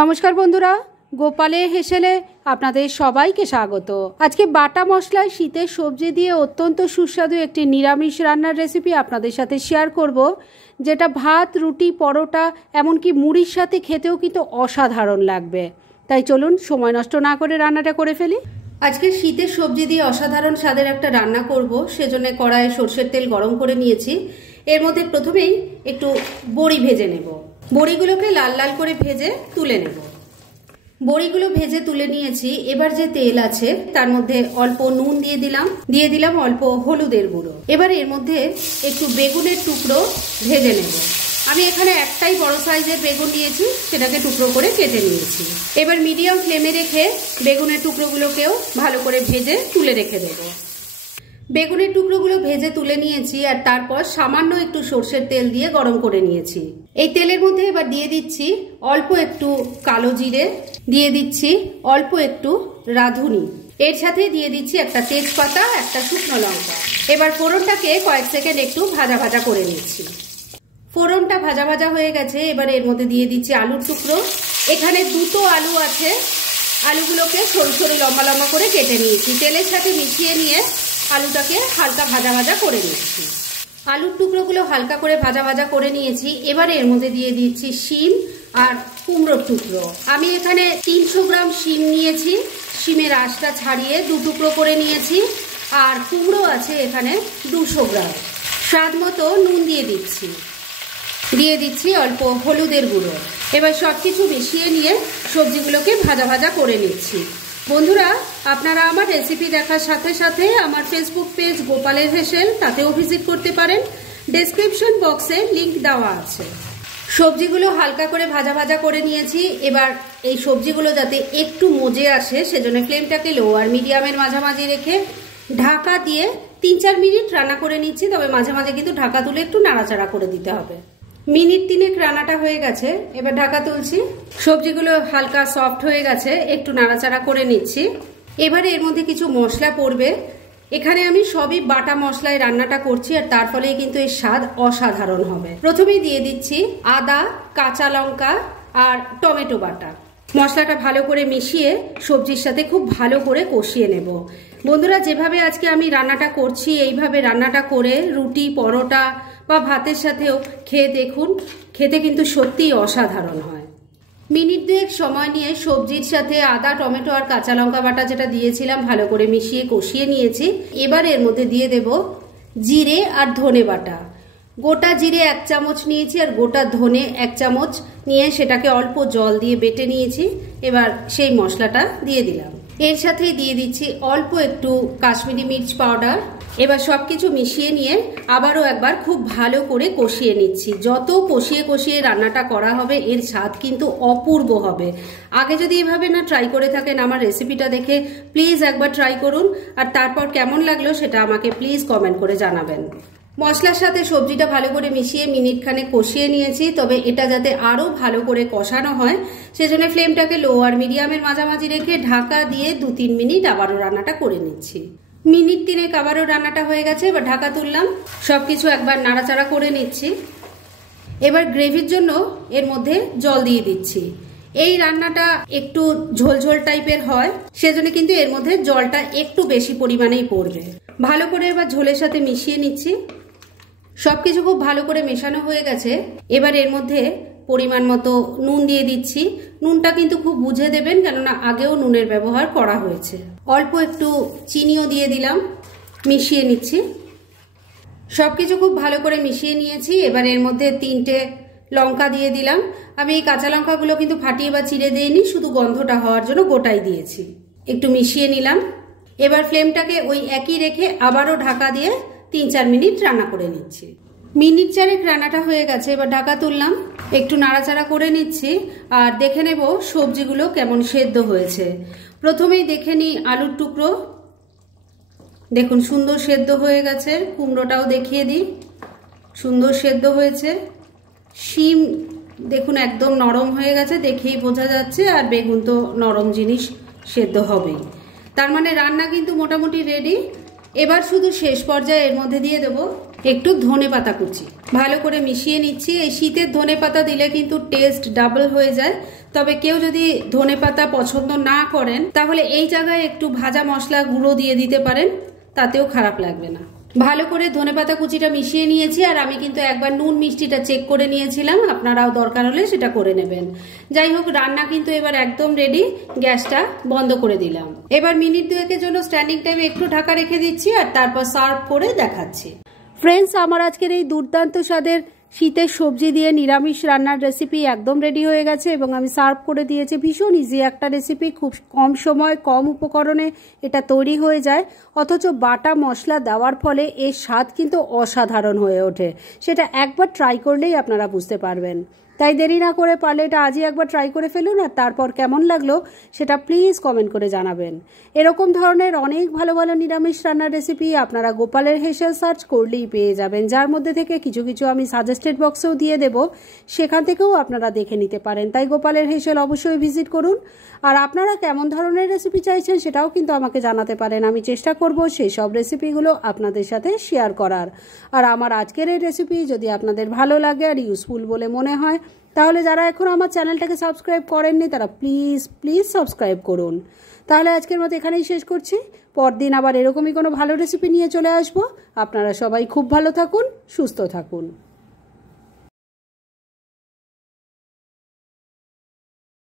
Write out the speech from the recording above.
নমস্কার বন্ধুরা, গোপালের হেসেলে আপনাদের সবাইকে স্বাগত। আজকে বাটা মশলায় শীতের সবজি দিয়ে অত্যন্ত সুস্বাদু একটি নিরামিষ রান্নার রেসিপি আপনাদের সাথে শেয়ার করব, যেটা ভাত, রুটি, পরোটা এমনকি মুড়ির সাথে খেতেও কিন্তু অসাধারণ লাগবে। তাই চলুন সময় নষ্ট না করে রান্নাটা করে ফেলি। আজকে শীতের সবজি দিয়ে অসাধারণ স্বাদের একটা রান্না করব, সেজন্য কড়াইয়ে সরষের তেল গরম করে নিয়েছি। এর মধ্যে প্রথমেই একটু বড়ি ভেজে নেব। বড়িগুলোকে লাল লাল করে ভেজে তুলে নেব। বড়িগুলো ভেজে তুলে নিয়েছি। এবার যে তেল আছে তার মধ্যে অল্প নুন দিয়ে দিলাম অল্প হলুদের গুঁড়ো। এবার এর মধ্যে একটু বেগুনের টুকরো ভেজে নেব। আমি এখানে একটাই বড় সাইজের বেগুন নিয়েছি, সেটাকে টুকরো করে কেটে নিয়েছি। এবার মিডিয়াম ফ্লেমে রেখে বেগুনের টুকরোগুলোকেও ভালো করে ভেজে তুলে রেখে দেব। বেগুনের টুকরোগুলো ভেজে তুলে নিয়েছি আর তারপর সামান্য একটু সরষের তেল দিয়ে গরম করে নিয়েছি। এই তেলের মধ্যে এবার দিয়ে দিচ্ছি অল্প একটু কালো জিরে, দিয়ে দিচ্ছি অল্প একটু রাঁধুনি, এর সাথে দিয়ে দিচ্ছি একটা তেজপাতা, একটা শুকনো লঙ্কা। এবার ফোড়নটাকে কয়েক সেকেন্ড একটু ভাজা ভাজা করে নিচ্ছি। ফোড়নটা ভাজা ভাজা হয়ে গেছে। এবার এর মধ্যে দিয়ে দিচ্ছি আলুর টুকরো। এখানে দুটো আলু আছে, আলুগুলোকে সরু সরু লম্বা লম্বা করে কেটে নিয়েছি। তেলের সাথে মিশিয়ে নিয়ে আলুটাকে হালকা ভাজা ভাজা করে নিচ্ছি। আলুর টুকরোগুলো হালকা করে ভাজা ভাজা করে নিয়েছি। এবারে এর মধ্যে দিয়ে দিচ্ছি শিম আর কুমড়োর টুকরো। আমি এখানে 300 গ্রাম শিম নিয়েছি, শিমের আঁশটা ছাড়িয়ে দু টুকরো করে নিয়েছি। আর কুমড়ো আছে এখানে 200 গ্রাম। স্বাদ মতো নুন দিয়ে দিচ্ছি অল্প হলুদের গুঁড়ো। এবার সবকিছু মিশিয়ে নিয়ে সবজিগুলোকে ভাজা ভাজা করে নিচ্ছি। বন্ধুরা, আপনারা আমার রেসিপি দেখার সাথে সাথে আমার ফেসবুক পেজ গোপালের হেসেল, তাতেও ভিজিট করতে পারেন। ডেসক্রিপশন বক্সে লিংক দেওয়া আছে। সবজিগুলো হালকা করে ভাজা ভাজা করে নিয়েছি। এবার এই সবজিগুলো যাতে একটু মজে আসে, সেজন্য ফ্লেমটাকে লো আর মিডিয়ামের মাঝামাঝি রেখে ঢাকা দিয়ে 3-4 মিনিট রান্না করে নিচ্ছি। তবে মাঝে মাঝে কিন্তু ঢাকা তুলে একটু নাড়াচাড়া করে দিতে হবে। মিনিট 3 রান্নাটা হয়ে গেছে। এবার ঢাকা তুলছি। সবজিগুলো হালকা সফট হয়ে গেছে, একটু নাড়াচাড়া করে নিচ্ছি। এবারে এর মধ্যে কিছু মশলা পড়বে। এখানে আমি সবই বাটা মশলায় রান্নাটা করছি, আর তার ফলে কিন্তু এর স্বাদ অসাধারণ হবে। প্রথমেই দিয়ে দিচ্ছি আদা, কাঁচা লঙ্কা আর টমেটো বাটা। মশলাটা ভালো করে মিশিয়ে সবজির সাথে খুব ভালো করে কষিয়ে নেব। বন্ধুরা, যেভাবে আজকে আমি রান্নাটা করছি, এইভাবে রান্নাটা করে রুটি, পরোটা বা ভাতের সাথেও খেয়ে দেখুন, খেতে কিন্তু সত্যিই অসাধারণ হয়। মিনিট 2 সময় নিয়ে সবজির সাথে আদা, টমেটো আর কাঁচা লঙ্কা বাটা যেটা দিয়েছিলাম ভালো করে মিশিয়ে কষিয়ে নিয়েছি। এবার এর মধ্যে দিয়ে দেব জিরে আর ধনে বাটা। গোটা জিরে 1 চামচ নিয়েছি আর গোটা ধনে 1 চামচ নিয়ে সেটাকে অল্প জল দিয়ে বেটে নিয়েছি। এবার সেই মশলাটা দিয়ে দিলাম। এর সাথেই দিয়ে দিচ্ছি অল্প একটু কাশ্মীরি মির্চ পাউডার। এবার সবকিছু মিশিয়ে নিয়ে আবারও একবার খুব ভালো করে কষিয়ে নিচ্ছি। যত কষিয়ে কষিয়ে রান্নাটা করা হবে, এর স্বাদ কিন্তু অপূর্ব হবে। আগে যদি এভাবে না ট্রাই করে থাকেন, আমার রেসিপিটা দেখে প্লিজ একবার ট্রাই করুন, আর তারপর কেমন লাগলো সেটা আমাকে প্লিজ কমেন্ট করে জানাবেন। মশলার সাথে সবজিটা ভালো করে মিশিয়ে মিনিট খানেক কষিয়ে নিয়েছি। তবে এটা যাতে আরো ভালো করে কষানো হয়, সেজন্য ফ্লেমটাকে লো আর মিডিয়ামের মাঝামাঝি রেখে ঢাকা দিয়ে 2-3 মিনিট আবারও রান্নাটা করে নিচ্ছি। মিনিট 3 আবারও রান্নাটা হয়ে গেছে। এবার ঢাকা তুললাম, সবকিছু একবার নাড়াচাড়া করে নিচ্ছি। এবার গ্রেভির জন্য এর মধ্যে জল দিয়ে দিচ্ছি। এই রান্নাটা একটু ঝোলঝোল টাইপের হয়, সেজন্য কিন্তু এর মধ্যে জলটা একটু বেশি পরিমাণেই পড়বে। ভালো করে এবার ঝোলের সাথে মিশিয়ে নিচ্ছি। সবকিছু খুব ভালো করে মেশানো হয়ে গেছে। এবার এর মধ্যে পরিমাণ মতো নুন দিয়ে দিচ্ছি। নুনটা কিন্তু খুব বুঝে দেবেন, কেননা আগেও নুনের ব্যবহার করা হয়েছে। অল্প একটু চিনিও দিয়ে দিলাম, মিশিয়ে নিচ্ছি। সবকিছু খুব ভালো করে মিশিয়ে নিয়েছি। এবার এর মধ্যে 3টে লঙ্কা দিয়ে দিলাম। আমি এই কাঁচা লঙ্কাগুলো কিন্তু ফাটিয়ে বা চিড়ে দিইনি, শুধু গন্ধটা হওয়ার জন্য গোটাই দিয়েছি। একটু মিশিয়ে নিলাম। এবার ফ্লেমটাকে ওই একই রেখে আবারও ঢাকা দিয়ে 3-4 মিনিট রান্না করে নিচ্ছি। মিনিট 4 রান্নাটা হয়ে গেছে। এবার ঢাকা তুললাম, একটু নাড়াচাড়া করে নিচ্ছি আর দেখে নেব সবজিগুলো কেমন সেদ্ধ হয়েছে। প্রথমেই দেখে নিই আলুর টুকরো। দেখুন সুন্দর সেদ্ধ হয়ে গেছে। কুমড়োটাও দেখিয়ে দিই, সুন্দর সেদ্ধ হয়েছে। শিম দেখুন একদম নরম হয়ে গেছে, দেখেই বোঝা যাচ্ছে। আর বেগুন তো নরম জিনিস, সেদ্ধ হবেই। তার মানে রান্না কিন্তু মোটামুটি রেডি। এবার শুধু শেষ পর্যায়ে এর মধ্যে দিয়ে দেবো একটু ধনেপাতা কুচি ভালো করে মিশিয়ে নিচ্ছি। এই শীতের ধনেপাতা দিলে কিন্তু টেস্ট ডাবল হয়ে যায়। তবে কেউ যদি ধনেপাতা পছন্দ না করেন তাহলে এই জায়গায় একটু ভাজা মশলা গুঁড়ো দিয়ে দিতে পারেন, তাতেও খারাপ লাগবে না। ভালো করে ধনেপাতা কুচিটা মিশিয়ে নিয়েছি। আর আমি কিন্তু একবার নুন মিষ্টিটা চেক করে নিয়েছিলাম, আপনারাও দরকার হলে সেটা করে নেবেন। যাই হোক, রান্না কিন্তু এবার একদম রেডি। গ্যাসটা বন্ধ করে দিলাম। এবার মিনিট 2-এর জন্য স্ট্যান্ডিং টাইমে একটু ঢাকা রেখে দিচ্ছি আর তারপর সার্ভ করে দেখাচ্ছি। ফ্রেন্ডস, আমার আজকের এই দুর্দান্ত স্বাদের শীতের সবজি দিয়ে নিরামিষ রান্নার রেসিপি একদম রেডি হয়ে গেছে এবং আমি সার্ভ করে দিয়েছি। ভীষণ ইজি একটা রেসিপি, খুব কম সময় কম উপকরণে এটা তৈরি হয়ে যায়, অথচ বাটা মশলা দেওয়ার ফলে এর স্বাদ কিন্তু অসাধারণ হয়ে ওঠে। সেটা একবার ট্রাই করলেই আপনারা বুঝতে পারবেন। তাই দেরি না করে পারলে এটা আজই একবার ট্রাই করে ফেলুন, আর তারপর কেমন লাগলো সেটা প্লিজ কমেন্ট করে জানাবেন। এরকম ধরনের অনেক ভালো ভালো নিরামিষ রান্নার রেসিপি আপনারা গোপালের হেসেল সার্চ করলেই পেয়ে যাবেন, যার মধ্যে থেকে কিছু কিছু আমি সাজেস্টেড বক্সেও দিয়ে দেব, সেখান থেকেও আপনারা দেখে নিতে পারেন। তাই গোপালের হেসেল অবশ্যই ভিজিট করুন। আর আপনারা কেমন ধরনের রেসিপি চাইছেন সেটাও কিন্তু আমাকে জানাতে পারেন। আমি চেষ্টা করব সেই সব রেসিপিগুলো আপনাদের সাথে শেয়ার করার। আর আমার আজকের এই রেসিপি যদি আপনাদের ভালো লাগে আর ইউজফুল বলে মনে হয়, তাহলে যারা এখন আমার চ্যানেলটাকে সাবস্ক্রাইব করেননি তারা প্লিজ সাবস্ক্রাইব করুন। তাহলে আজকের মতো এখানেই শেষ করছি। পরদিন আবার এরকমই কোনো ভালো রেসিপি নিয়ে চলে আসবো। আপনারা সবাই খুব ভালো থাকুন, সুস্থ থাকুন।